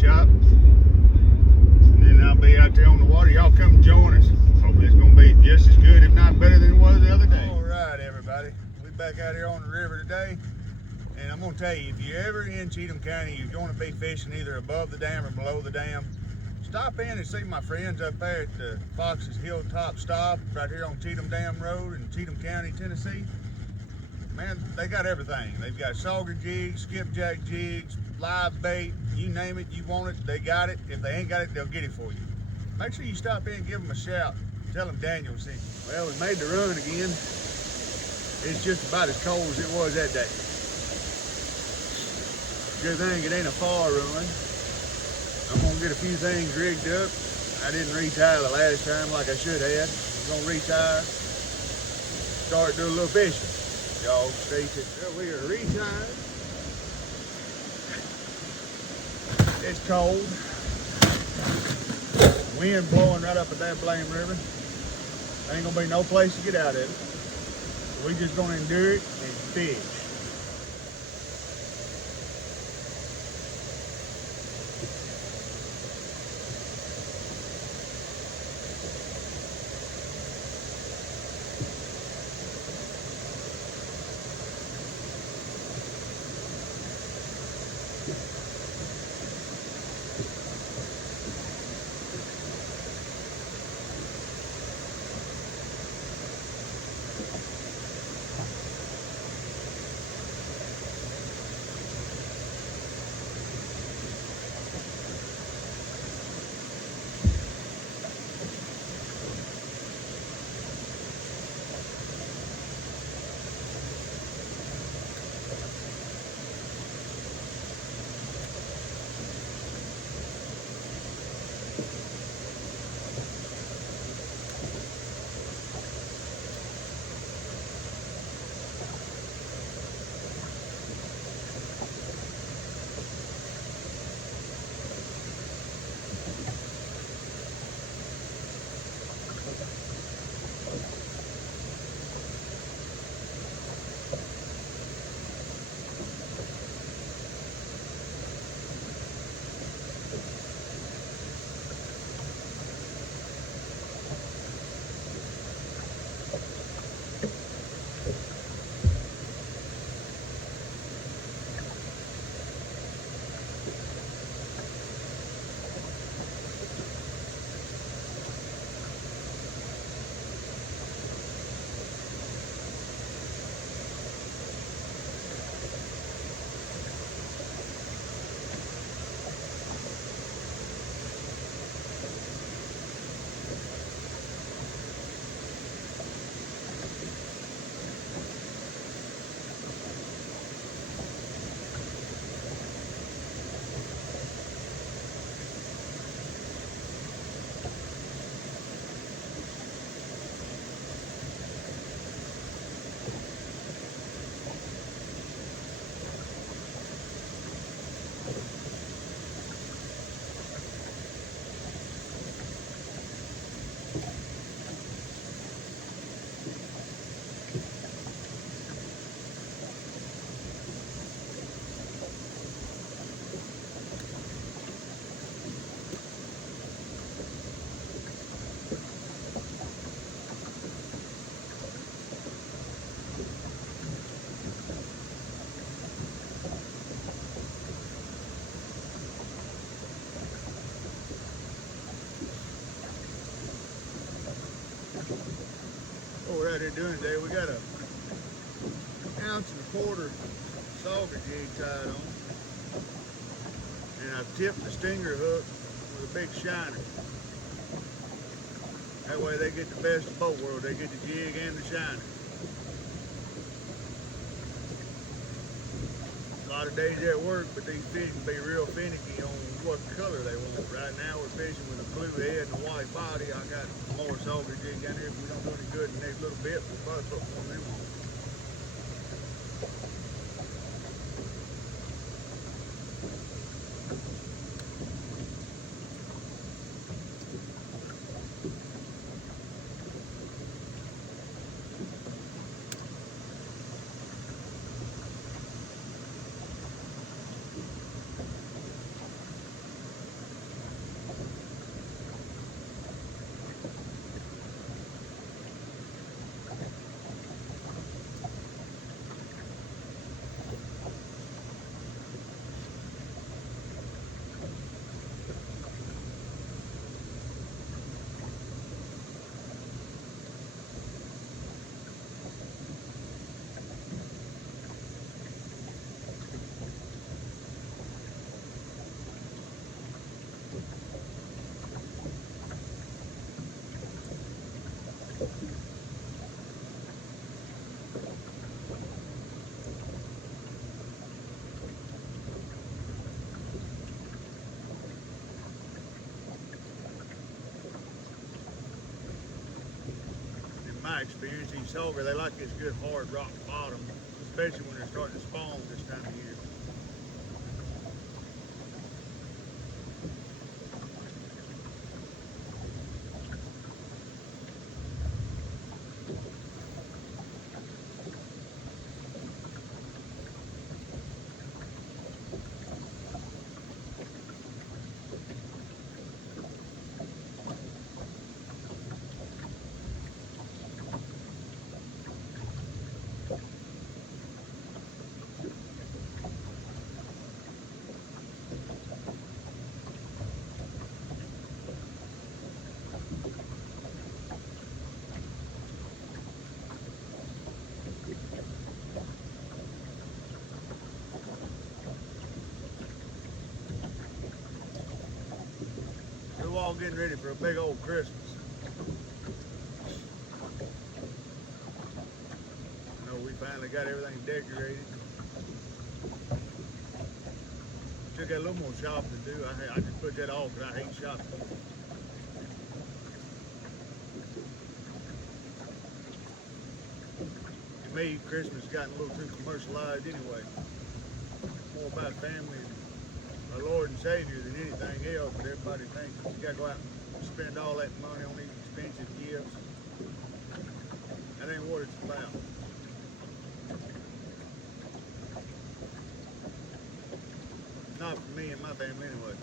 shop. And then I'll be out there on the water. Y'all come join us. Hopefully it's going to be just as good, if not better than it was the other day. All right, everybody. We're back out here on the river today. And I'm going to tell you, if you're ever in Cheatham County, you're going to be fishing either above the dam or below the dam, stop in and see my friends up there at the Fox's Hilltop Stop right here on Cheatham Dam Road in Cheatham County, Tennessee. Man, they got everything. They've got sauger jigs, skipjack jigs, live bait, you name it, you want it, they got it. If they ain't got it, they'll get it for you. Make sure you stop in and give them a shout. Tell them Daniel sent you. Well, we made the run again. It's just about as cold as it was that day. Good thing it ain't a far run. I'm gonna get a few things rigged up. I didn't retie the last time like I should have. I'm gonna retie, start doing a little fishing. Y'all stay tuned. Well, we are retied. It's cold. Wind blowing right up at that blame river. Ain't gonna be no place to get out of it. So we just gonna endure it and fish. What we're out here doing today, we got a 1.25 ounce sauger jig tied on, and I've tipped the stinger hook with a big shiner. That way they get the best of both worlds. They get the jig and the shiner. A lot of days at work, but these fish can be real finicky on what color they want. Right now we're fishing with a blue head and a white body. I got more sauger jig down here. If we don't do any good in the next little bit, we'll probably put one of them on. In my experience, these sauger, they like this good hard rock bottom, especially when they're starting to spawn this time of year. We're all getting ready for a big old Christmas. You know, we finally got everything decorated. Still got a little more shopping to do. I just put that off because I hate shopping. To me, Christmas has gotten a little too commercialized anyway. More about family and our Lord and Savior than anything else, but everybody thinks you gotta go out and spend all that money on these expensive gifts. That ain't what it's about. Not for me and my family anyway.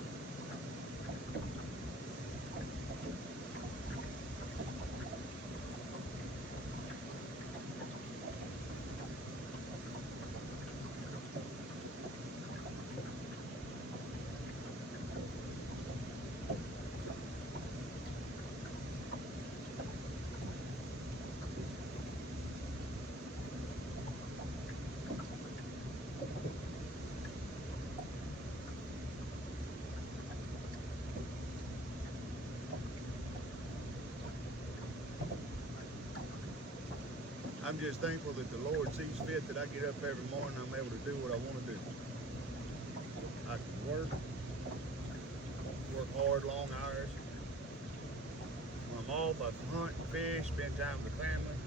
I'm just thankful that the Lord sees fit that I get up every morning and I'm able to do what I want to do. I can work hard, long hours. When I'm off, I can hunt, fish, spend time with the family.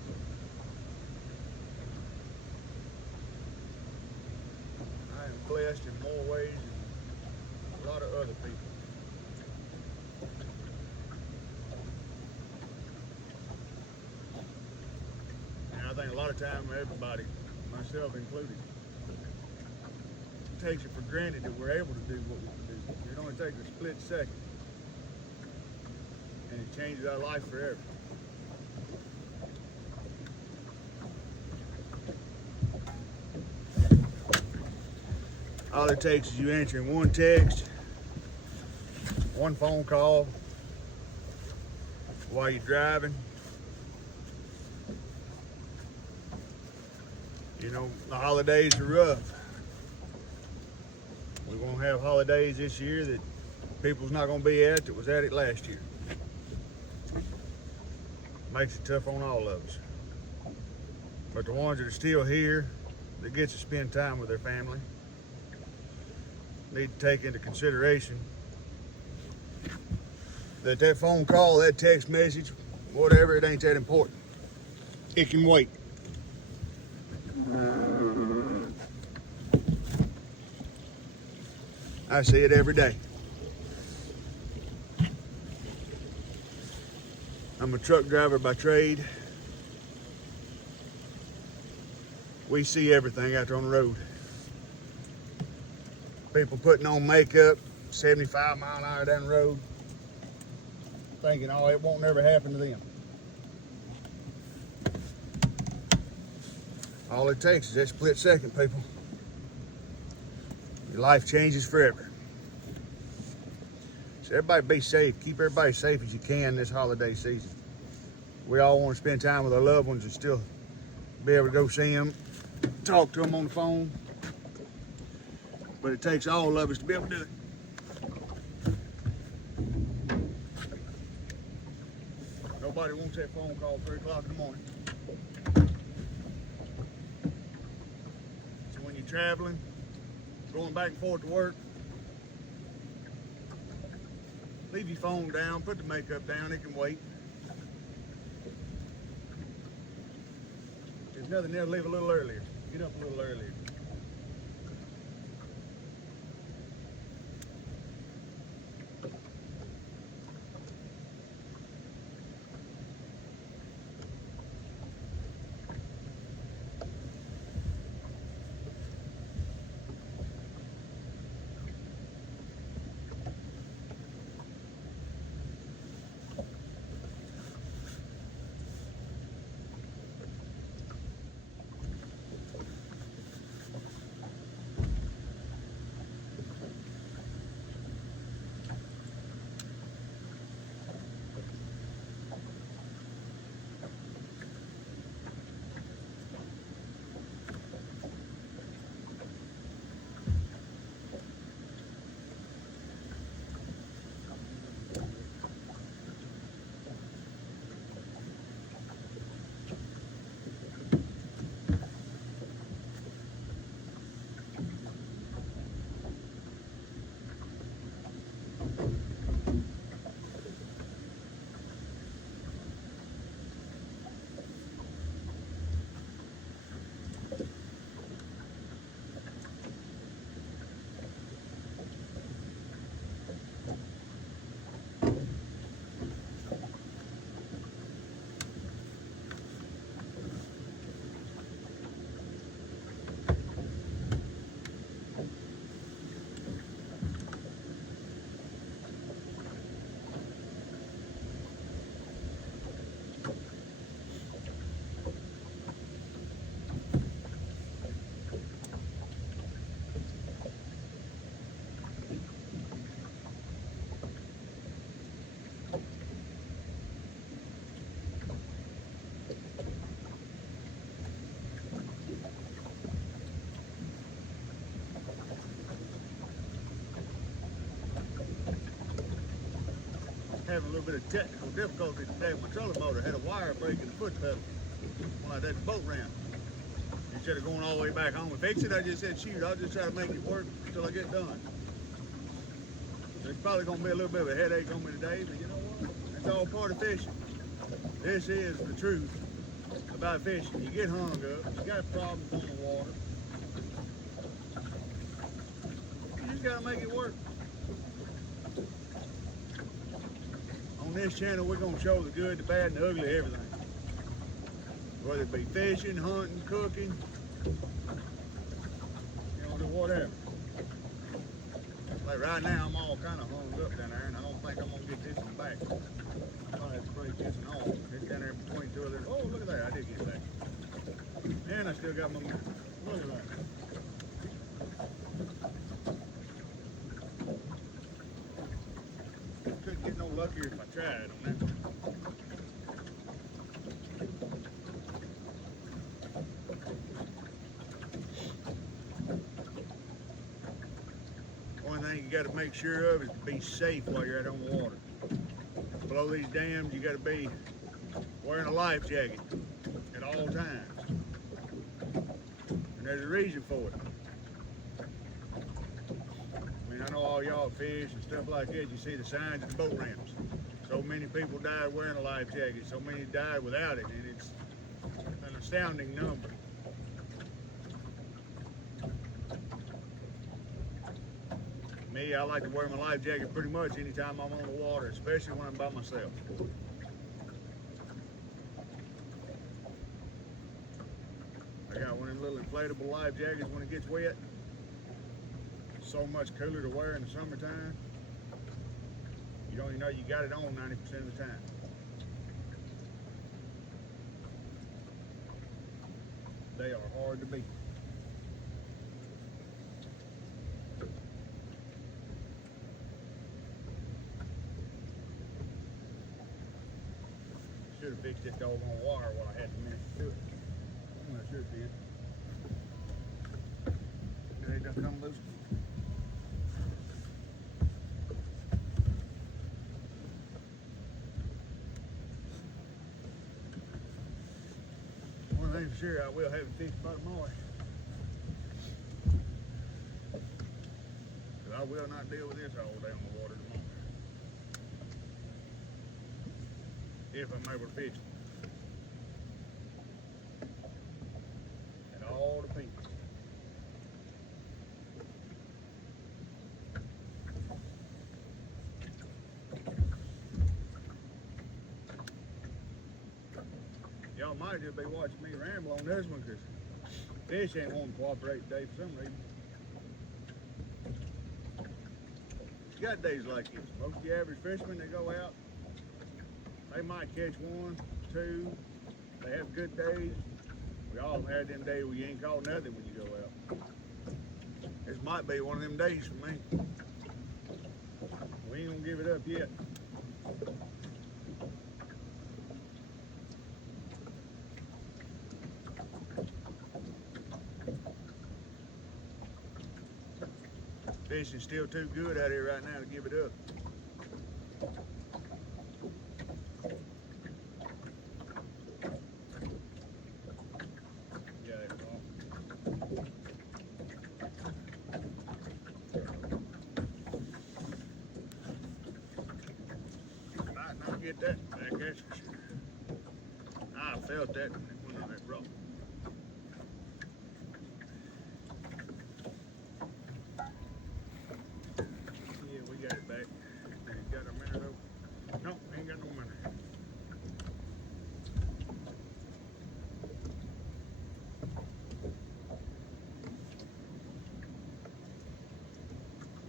I am blessed in more ways than a lot of other people. I think a lot of time everybody, myself included, takes it for granted that we're able to do what we can do. It only takes a split second and it changes our life forever. All it takes is you answering one text, one phone call while you're driving. You know, the holidays are rough. We're going to have holidays this year that people's not going to be at that was at it last year. Makes it tough on all of us. But the ones that are still here, that get to spend time with their family, need to take into consideration that that phone call, that text message, whatever, it ain't that important. It can wait. I see it every day. I'm a truck driver by trade. We see everything out there on the road. People putting on makeup 75 mile an hour down the road, thinking, oh, it won't never happen to them. All it takes is that split second, people. Your life changes forever. So everybody be safe. Keep everybody safe as you can this holiday season. We all want to spend time with our loved ones and still be able to go see them, talk to them on the phone. But it takes all of us to be able to do it. Nobody wants that phone call 3 o'clock in the morning. So when you're traveling, going back and forth to work, leave your phone down, put the makeup down, it can wait. There's nothing else, leave a little earlier. Get up a little earlier. Having a little bit of technical difficulty today with my trolling motor. Had a wire break in the foot pedal when I did the boat ramp. Instead of going all the way back home and fix it, I just said, shoot, I'll just try to make it work until I get done. It's probably going to be a little bit of a headache on me today, but you know what? It's all part of fishing. This is the truth about fishing. You get hung up, you got problems on the water. You just got to make it work. On this channel, we're going to show the good, the bad, and the ugly of everything. Whether it be fishing, hunting, cooking, you know, whatever. Like right now, I'm all kind of hung up down there, and I don't think I'm going to get this one back. I'll have to break this one off. It's down there between two of them. Oh, look at that. I did get it back. And I still got my, look at that. Couldn't get no luckier if I tried on that one. One thing you got to make sure of is to be safe while you're out on the water. Below these dams, you got to be wearing a life jacket at all times. And there's a reason for it. I mean, I know all y'all fish and stuff like that. You see the signs at the boat ramps. So many people died wearing a life jacket. So many died without it, and it's an astounding number. Me, I like to wear my life jacket pretty much anytime I'm on the water, especially when I'm by myself. I got one of them little inflatable life jackets when it gets wet. So much cooler to wear in the summertime. You don't even know you got it on 90% of the time. They are hard to beat. Should have fixed that doggone wire while I had the minute to do it. I should have did. It done come loose. for sure I will have it fixed by tomorrow. But I will not deal with this all day on the water tomorrow. If I'm able to fix it. It all depends. Y'all might just be watching me ramble on this one because fish ain't wanting to cooperate today for some reason. You got days like this. Most of the average fishermen that go out, they might catch one, two. They have good days. We all have had them days where you ain't caught nothing when you go out. This might be one of them days for me. We ain't gonna give it up yet. Fishing's still too good out here right now to give it up. Might not get that back, that's for sure. I felt that when it went on that rock. Got it back. And it's got a minnow though. Nope, ain't got no minnow.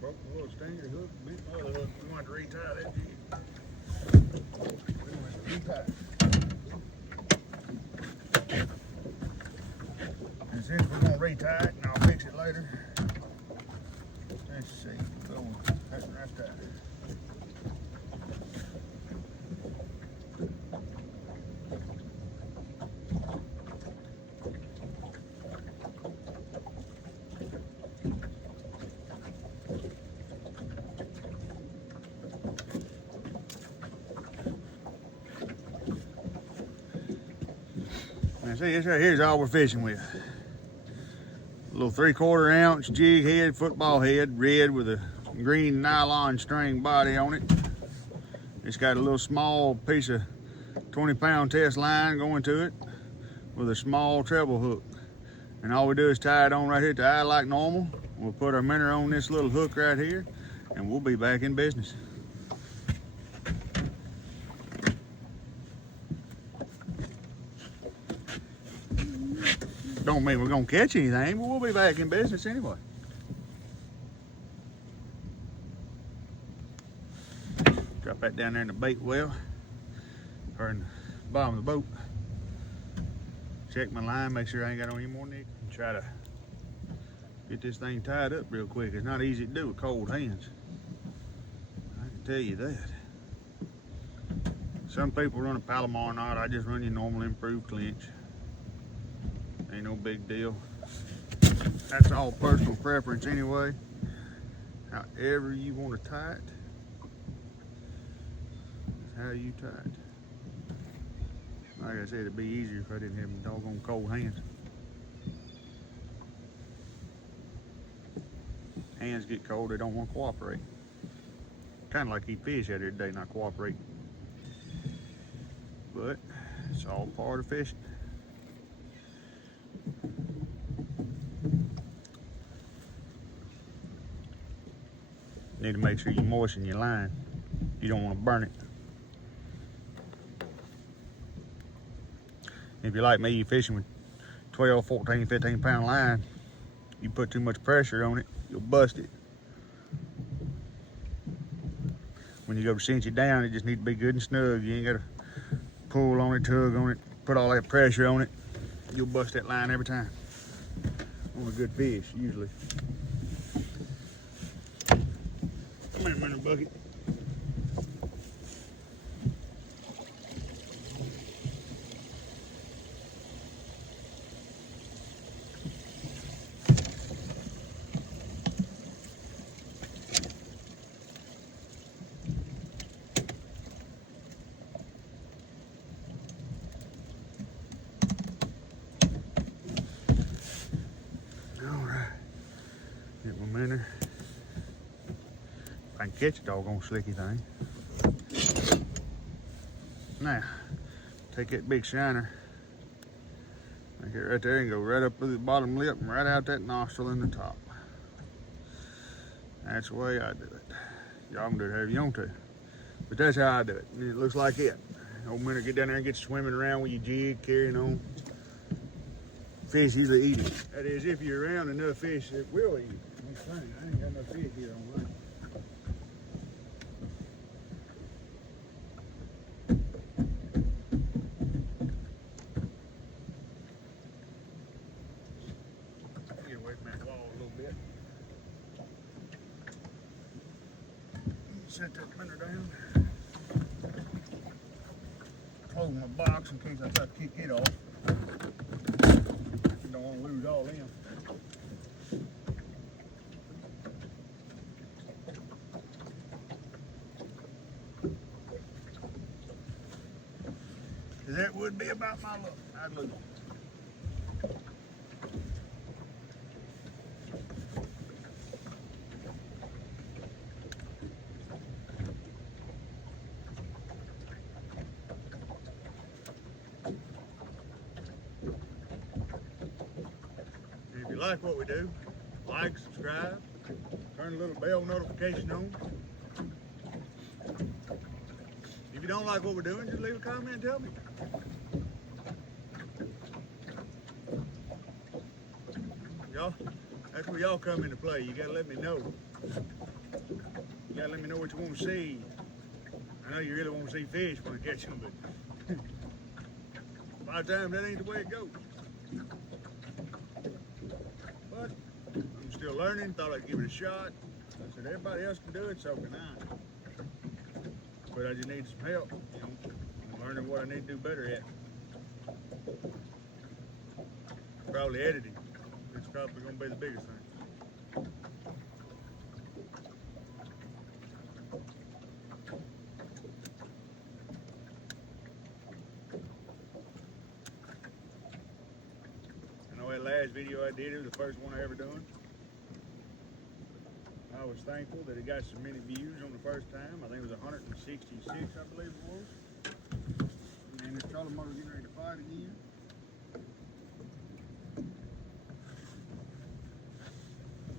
Broke the little stinger hook, bent my other hook. We wanted to retie that jig. We wanted to retie. And since we're gonna retie it and I'll fix it later. Let's see. That's right there. Now see, this right here is all we're fishing with. A little 3/4 ounce jig head, football head, red with a green nylon string body on it. It's got a little small piece of 20-pound test line going to it with a small treble hook. And all we do is tie it on right here at the eye like normal. We'll put our minnow on this little hook right here and we'll be back in business. Don't mean we're gonna catch anything, but we'll be back in business anyway. Drop that down there in the bait well, or in the bottom of the boat. Check my line, make sure I ain't got on any more nick, and try to get this thing tied up real quick. It's not easy to do with cold hands. I can tell you that. Some people run a Palomar knot. I just run your normal improved clinch. Ain't no big deal. That's all personal preference anyway. However you want to tie it, that's how you tie it. Like I said, it'd be easier if I didn't have doggone cold hands. Hands get cold, they don't want to cooperate. Kind of like eat fish out here today, not cooperate. But it's all part of fishing. Need to make sure you moisten your line. You don't want to burn it. If you're like me, you're fishing with 12, 14, 15 pound line, you put too much pressure on it, you'll bust it. When you go to cinch it down, it just needs to be good and snug. You ain't got to pull on it, tug on it, put all that pressure on it. You'll bust that line every time. On a good fish, usually. Come here, minnow bucket. catch a doggone slicky thing. Now, take that big shiner, make it right there and go right up through the bottom lip and right out that nostril in the top. That's the way I do it. Y'all can do it however you want to. But that's how I do it. And it looks like it. Old Minnow, get down there and get swimming around with your jig, carrying on. Fish usually eat it. That is, if you're around enough fish that will eat it. It's funny, I ain't got no fish here on mine. Get away from that wall a little bit. Set that minnow down. Close my box in case I try to kick it off. Don't want to lose all them. That would be about my luck. I'd lose them. If you like what we do, like, subscribe, turn the little bell notification on. If you don't like what we're doing, just leave a comment and tell me. Y'all, that's where y'all come into play. You gotta let me know. You gotta let me know what you want to see. I know you really want to see fish when I catch them, but a lot of times that ain't the way it goes. But I'm still learning, thought I'd give it a shot. I said everybody else can do it, so can I. But I just need some help, you know. I'm learning what I need to do better at. Probably editing. It's probably going to be the biggest thing. I know that last video I did, it was the first one I ever done. I was thankful that it got so many views on the first time. I think it was 166, I believe it was. And this trolling motor getting ready to fight again.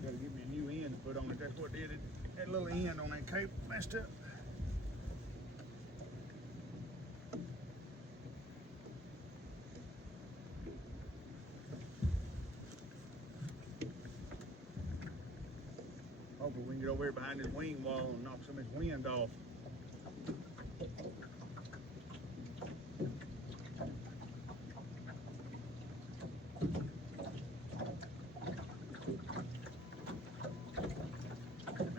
Got to give me a new end to put on it. That's what did it. That little end on that cape messed up. Hopefully we can get over here behind this wing wall and knock some of this wind off.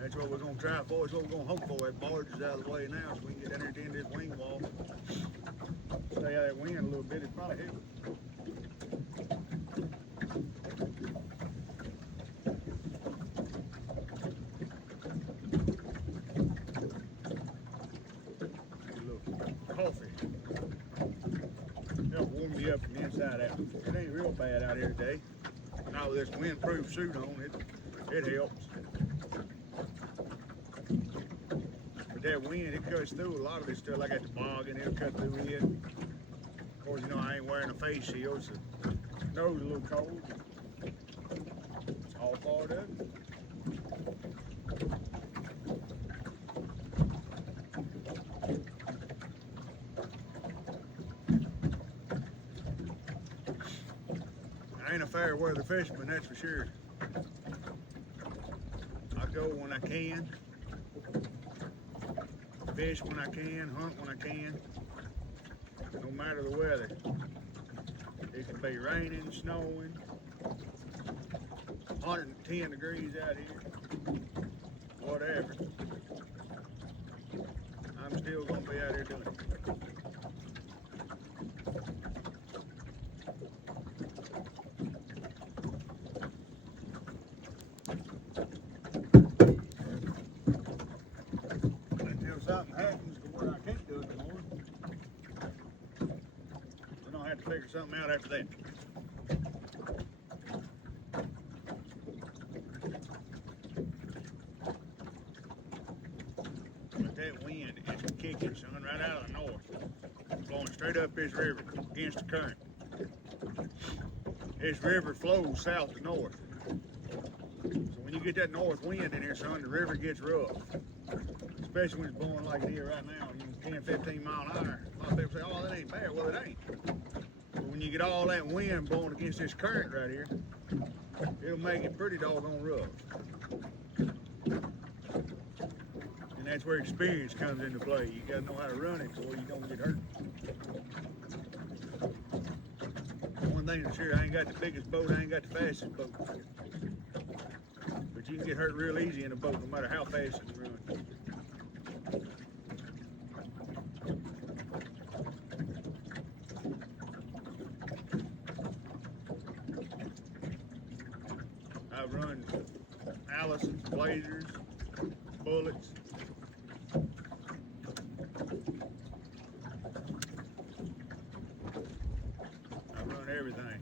That's what we're going to try for. That's what we're going to hope for. That barge is out of the way now, so we can get down there to the end of this wing wall. Stay out of that wind a little bit. It's probably help. Coffee. Help warm you up from the inside out. It ain't real bad out here today. Not with this windproof suit on, it helps. But that wind, it cuts through a lot of this stuff. Like at the bog, and it'll cut through it. Of course, you know, I ain't wearing a face shield, so nose a little cold. It's all part of it. I ain't a fair weather fisherman, that's for sure. I go when I can, fish when I can, hunt when I can, no matter the weather. It can be raining, snowing, 110 degrees out here, whatever. I'm still gonna be out here doing it. Something happens to where I can't do it anymore, then I'll have to figure something out after that. going straight up this river against the current. This river flows south to north. So when you get that north wind in here, son, the river gets rough. Especially when it's blowing like it is right now, 10, 15 mile an hour. A lot of people say, oh, that ain't bad. Well, it ain't. But when you get all that wind blowing against this current right here, it'll make it pretty doggone rough. And that's where experience comes into play. You gotta know how to run it so you don't get hurt. One thing for sure, I ain't got the biggest boat, I ain't got the fastest boat. But you can get hurt real easy in a boat no matter how fast you run. I've run Allisons, Blazers, Bullets. I run everything.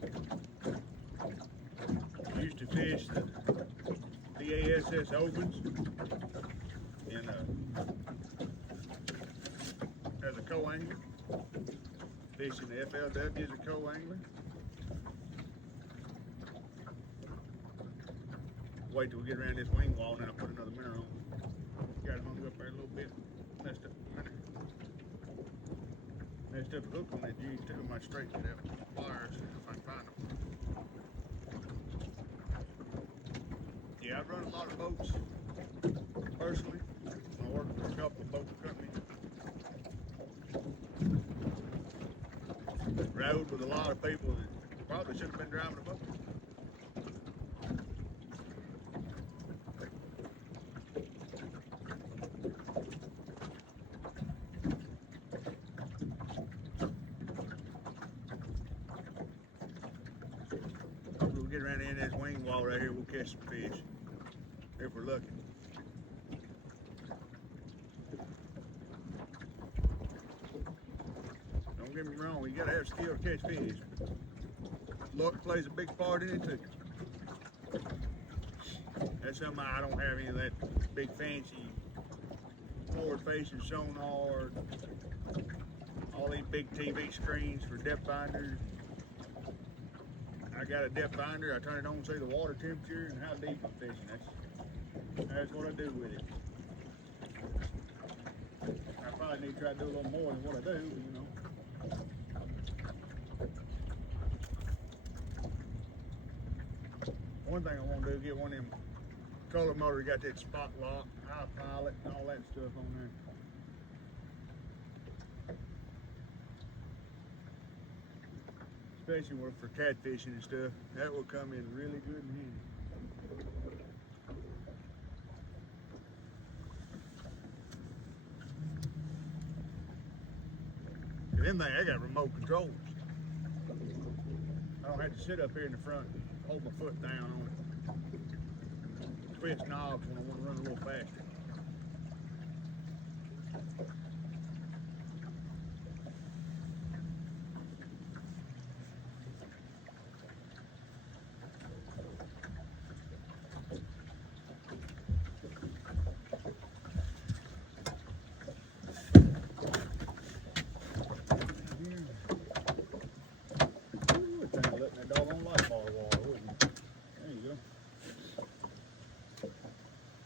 I used to fish the DASS Opens in as a co-angler. Fishing the FLW as a co-angler. Wait till we get around this wing wall and then I'll put another minnow on. Got it hung up there a little bit. Messed up the minnow. Messed up the hook on that jig too. I might straighten it out with the pliers if I can find them. Yeah, I've run a lot of boats personally. I work for a couple of boat companies. Rode with a lot of people that probably should have been driving a boat. Hopefully we'll get around the end of this wing wall right here, we'll catch some fish. If we're lucky. Don't get me wrong, you gotta have skill to catch fish. Luck plays a big part in it too. That's something I don't have any of that big fancy forward facing sonar, all these big TV screens for depth finders. I got a depth finder, I turn it on, see the water temperature and how deep I'm fishing. That's what I do with it. I probably need to try to do a little more than what I do, you know. One thing I want to do is get one of them color motors, got that spot lock, iPilot, and all that stuff on there. Especially for catfishing and stuff. That will come in really good and handy. Them things, I got remote controls. I don't have to sit up here in the front and hold my foot down on it. Twist knobs when I want to run a little faster.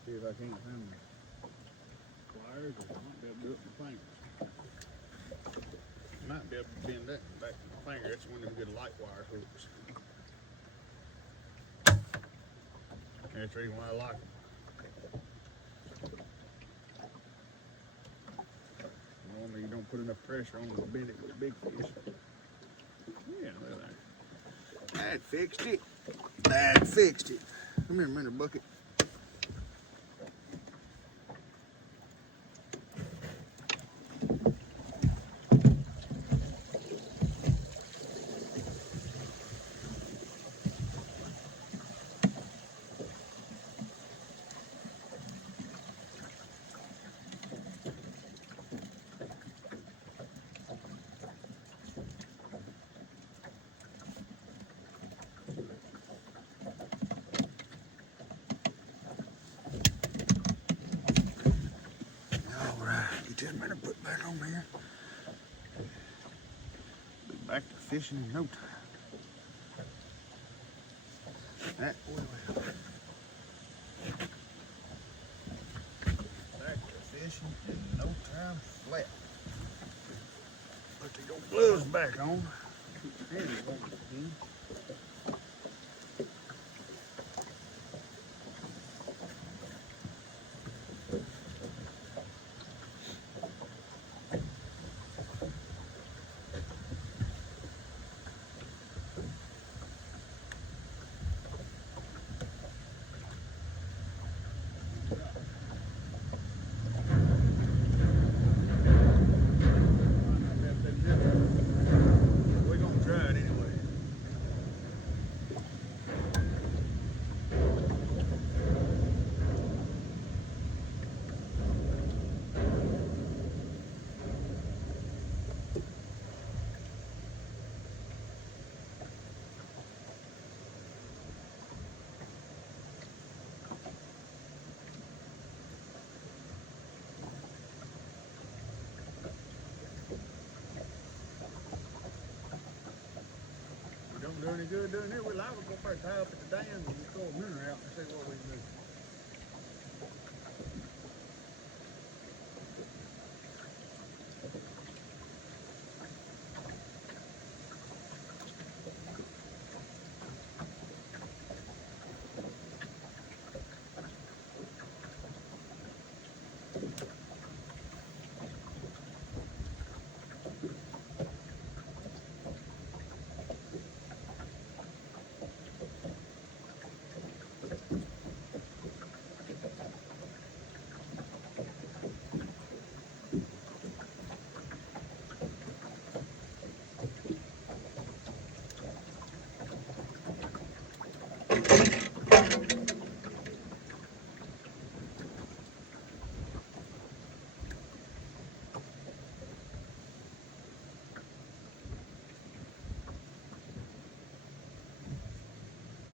See if I can't find my pliers, or I might be able to do it with my fingers. Might be able to bend that back with my finger. That's one of them good light wire hooks. That's the reason why I like them. Normally you don't put enough pressure on to bend it with a big fish. Yeah, look there. That fixed it. That fixed it. Come here a minute, bucket. Alright, get that minute put back on there. back to fishing in no time. That will. Back to fishing in no time flat. Put the old gloves back on. Keep your hands warm again. We're gonna try it anyway. Don't do any good doing it. We're liable to go first tie up at the dam and we throw a minnow out and see what we can do.